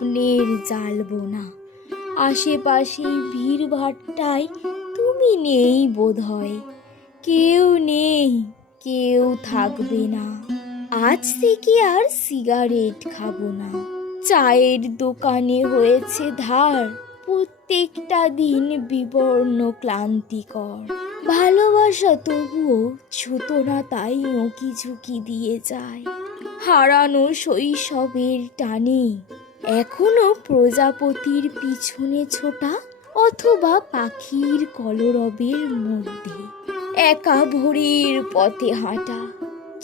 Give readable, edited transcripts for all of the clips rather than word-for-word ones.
স্বপ্নের জালবো না। আশেপাশে ভিড় ভাট্টায় তুমি নেই বোধহয়, কেউ নেই, কেউ থাকবে না। আজ থেকে আর সিগারেট খাবো না। চায়ের দোকানে হয়েছে ধার, প্রত্যেকটা দিন বিবর্ণ ক্লান্তিকর। ভালোবাসা তবুও ছুতো না, তাই ওঁকি ঝুঁকি দিয়ে যায়। হারানো শৈশবের টানে এখনো প্রজাপতির পিছনে ছোটা, অথবা পাখির কলরবের মধ্যে একা ভোরের পথে হাঁটা।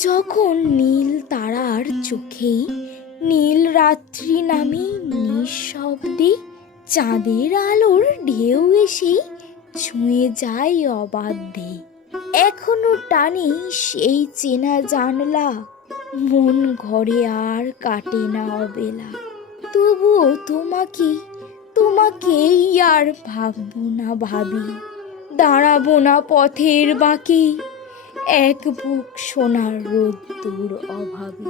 যখন নীল তারার চোখেই নীল রাত্রি নামে নিঃশব্দে চাঁদের আলোর ঢেউ এসেই ছুঁয়ে যায় অবাধ্যে। এখনো টানে সেই চেনা জানলা, মন ঘরে আর কাটে না অবেলা। তবুও তোমাকেই আর ভাববো না ভাবি। দাঁড়াবো না পথের বাঁকে, এক বুক সোনার রোদ্দুর অভাবে।